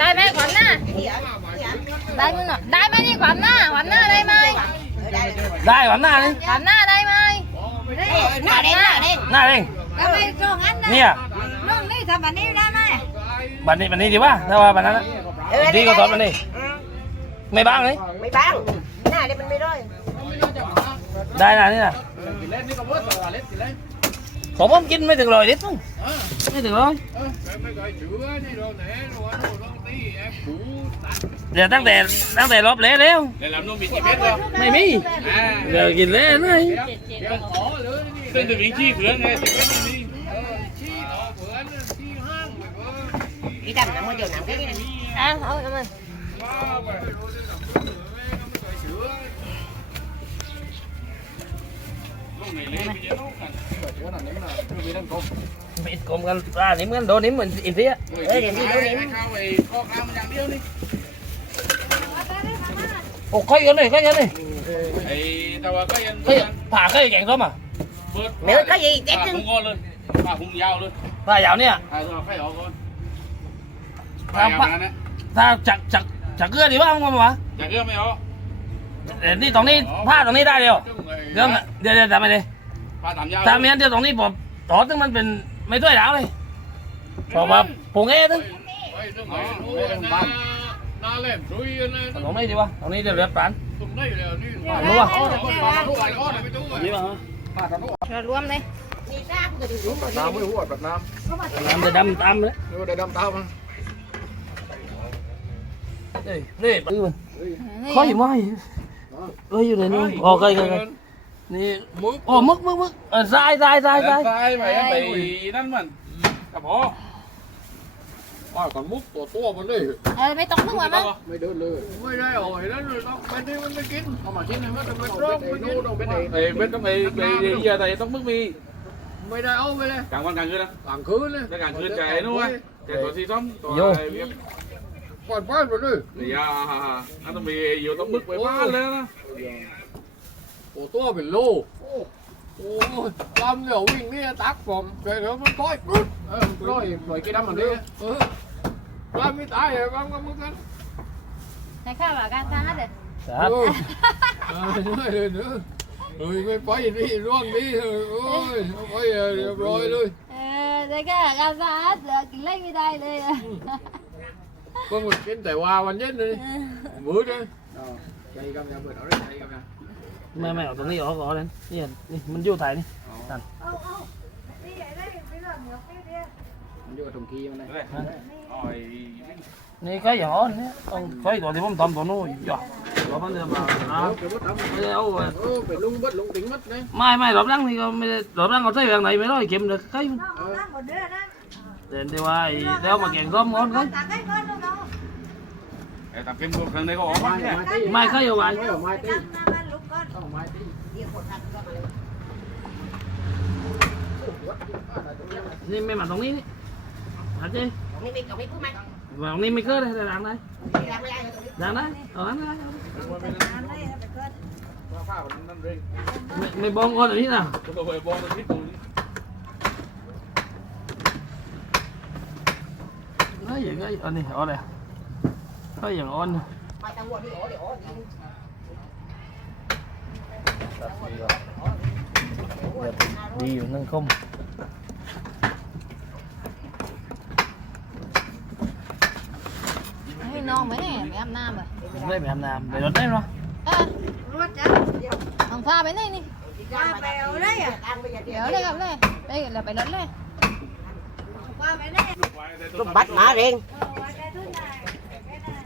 ได้ไหมขวัญหน้าได้ไหมหน่อยได้ไหมนี่ขวัญหน้าขวัญหน้าได้ไหมได้หวานหน้านี่ขวัญหน้าได้ไหมหน้าเด่นหน้าเด่นหน้าเองก็ไม่ตรงนั้นนะเนี่ยน้องนี่ทำแบบนี้ได้ไหมบันนี้บันนี้ดีวะถ้าว่าบันนั้นนะดีก็ตอนบันนี้ไม่บ้างเลยไม่บ้างหน้าเด่นมันไม่ได้ได้นะนี่นะผมผมกินไม่ถึงร้อยลิตรมั้งไม่ถึงร้อย เดี๋ยวตั้งแต่ตั้งแต่รอบเละแล้ว để làm luôn bị chỉ biết đâu ไม่มี à เดี๋ยวกินเละเลย tên từ vị chi cửa này thì biết đi chi đó cửa chi hang พี่ดำน้ำมันเดียวน้ำแค่นี้ อ่ะเอาเอามัน lúc này Kom kan, ah, nim kan, do nim kan, inti ya. Eh, inti cái này Oh, kau yang ni, kau yang ni. Kau, pa kau yang kau mah. Nếu có gì chết luôn Pa hung dao luôn. Pa dao nè. Pa dao nè. Ta chặt chặt chặt cưa đi bao không mà. Chặt cưa mày không? เดี๋ยวนี่ตรงนี้ผ้าตรงนี้ได้เดียว chứ không phải เดี๋ยวเดี๋ยวเดี๋ยวทำไมเลย bà tạm dao ถ้าไม่งั้นเดี๋ยวตรงนี้ผมต่อตึงมันเป็นไม่ด้วยแล้วเลยบอกว่าผมเอ้ตึง Ôi, chứ mày nó nó nó làm rui nó ตรงนี้ดีวะตรงนี้เดี๋ยวเลือดปาน tụm đây là đi รู้ป่ะ bà nó gọi nó là cái chú นี่ป่ะเรารวมเลยน้ำไม่หัวแบบน้น้ำจะดำตามเลยำนี่ได้ดำตามั้งเฮ้ยนี่ปืนค่อยไม่ เอ้ยอยู่ในนู้นอ๋อใกล้ใกลนี่มึกอ๋อมึกมึกมึกเออทรายทรายทรายทายทรไปไปนั่นมันกับพ่อป้ากันมุกตัวตัวมันเลยเออไม่ต้องมึกงมัมั้งไม่เดินเลย ไม่ได้โอ้ยนั่นเลยต้องไปนี่มันไม่กินเอามาชิ้นหนึ่งมันต้องไปร้องไปนู่นไปไหนเอ้ยไม่ต้องไปไปเย่ะแต่ต้องมึกมีไม่ได้เอาไม่ได้กลางวันกลางคืนนะกลางคืนเลยกลางคืนใจนู้นใจตัวสีส้มตัวอะไร ปลอดภัยหมดเลย อย่าอันต้องมีอยู่ต้องบึกไปบ้านเลยนะโอ้ตัวเป็นโลโอ้โอ้ำเดี๋ยววิ่งเนี่ยตักผมเดี๋ยวมันต่อยปุ๊บต่อยต่อยกี่ดำมันเลยเออลำไม่ตายเหรอบ้างก็มึงกันไหนข้าวกันทางนั้นเด็ดครัเออเดี๋ยวเดี๋เฮ้ยไม่ไปนี่ร่วงนี่โอ้ยไปเรียบร้อยเลยเออแต่ก็การสะอาดกินเล่นไม่ได้เลย có một cái tài hoa quan nhất đi mũi chứ. Ờ, đây cầm ra bữa đó đây cầm ra. Mày mày ở tầng này ở có lên đi mình vô tài đi. Ờ. Tần đi vậy đây bây giờ nhớ cái đi mình vô trồng kia này này cái gì giỏ này ông cái giỏ thì bấm tầm tụi nó giỏ giỏ bấm tầm vào phải lung bất lung tính mất đấy. Mai mai đọp đăng thì đọp đăng còn tây hàng này mới nói kiếm được cái để đi qua đeo mà kèn gom ngon đấy Eh, tapi bukan kena kau orang ni. Mai kau ya, mai. Mai tu. Ờ, mai tu. Ni mày mà đồng ý Hả chứ? Vào ni mày cơ đây, đang đây. Đang đấy. Ở ăn đấy. Mày, mày bong con ở ờ, đi nào. Mày bong con đi. Nói vậy cái ở đây, ở đây. วที่โอ้เดี๋ยวโอ้ยิง ดีอยู่นั่งคม ให้น้องไหมเนี่ยไปอาบน้ำอ่ะ ได้ไปทำน้ำไปรถได้หรอ เออทางฟ้าไปไหนนี่ ไปเอาเลยอ่ะตั้งไปอย่างเดี เดี๋ ย ยว วเลยครับเลยไปเดี๋ยวไปรถเลย ลูกบัดหมาเร่ง ไอ้นี่แกงได้ใช่ไหมนี่ ไอ้เนี่ย ไอ้นี่ได้ได้ nên này có về con ไอ้ đấy นี่โคมไม่ได้เอามือ để tao pha nè โคมโคมยังไงโคม นี่ก็นี่ก็รับได้เออ Việt Nam nếu không Rốn mày ไอ้ nè นั่นนั่นน่ะมั่วเจอไอ้ไอ้มาเทียบไปนั่นนั่นน่ะมั่วเจอ ใ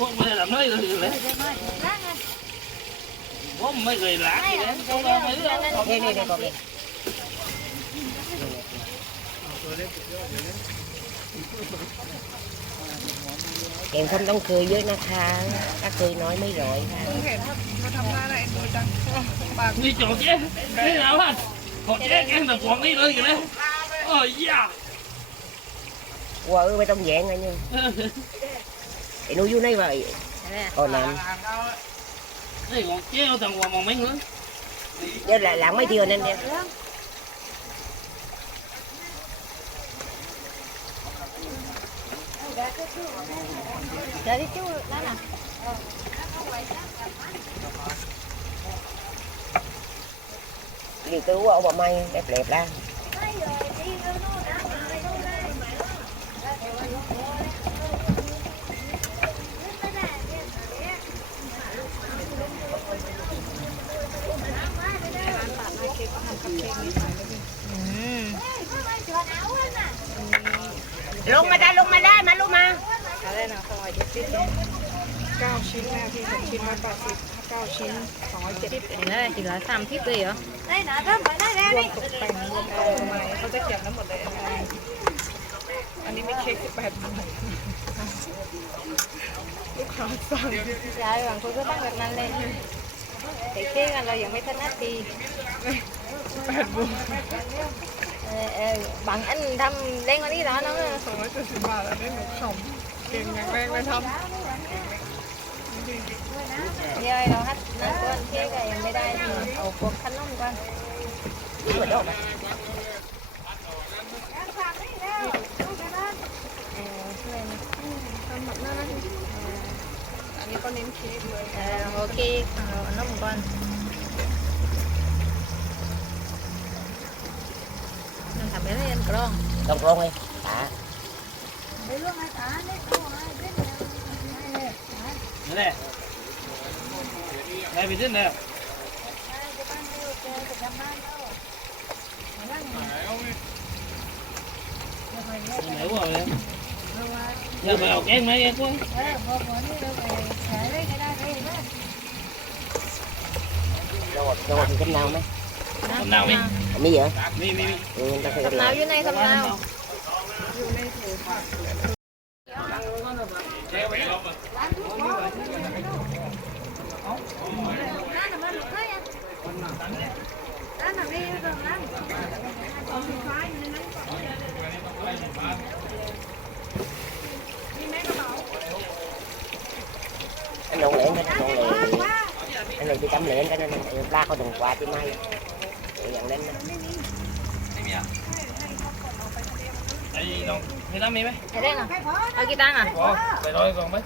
พวกมันทำได้เลยเลยผมไม่เคยล้างเลยผมไม่เลือกนี่นี่นี่ตอกนี้เแกงส้มต้องเคยเยอะนะคะ ถ้าเคยน้อยไม่ร้อยค่ะนี่จอดเจ๊นี่แล้วฮะขอเจ๊แกงแต่กวางนี่เลยกันเลยโอ้ยยากลัวเออไม่ต้องแย่งไงเนี่ย nó vô này. Vậy ồ nè đây một chéo thằng quà mòn mấy nữa giờ là làm mấy điều nên đẹp Để đi. Đi cứu ông bà may đẹp đẹp ra. นะสองร้อยเจ็ดสิบเก้าชิ้นนะพี่ชิ้นละแปดสิบเก้าชิ้นสองร้อยเจ็ดสิบเป็นอะไรกี่ร้อยสามสิบเลยเหรอรวมตกแต่งรวมเอาไม้เขาจะเขียนทั้งหมดเลยอันนี้ไม่เค้กสิบแปดบาทลูกค้าสั่งยายบางคนก็ตั้งแบบนั้นเลยแต่เค้กกันเรายังไม่ถนัดดีแปดบาทเออเออบางอันทำเล่งกว่านี้แล้วน้องเออสองร้อยเจ็ดสิบบาทแล้วได้หนูขำ เก่งอย่างแรงเลยทำเดี๋ยวเราฮัดน้ำก้อนเค้กยังไม่ได้ทีเอาพวกขนมก่อนเปิดออกอันนี้ก็เน้นเค้กเลยโอเคเอานมก่อนทำไปเรื่อยกรองกรองเลยตา Đây bị dính rồi. Giờ mà học em mấy em quá. Đâu rồi thì cấm nào mấy? Cấm nào mấy? Cấm gì vậy? Ừ, ta phải cấm nào. Nào dưới này cấm nào. Cấm nào. anh lộn lẻn anh lộn lẹn anh này đi tắm lẻn cái nên ba có tuần qua chứ mai dặn lên nè Thấy đâu? Thấy đó mi mấy? Thấy đây nè. Ở kia tăng à? Ồ, đây rồi còn mấy.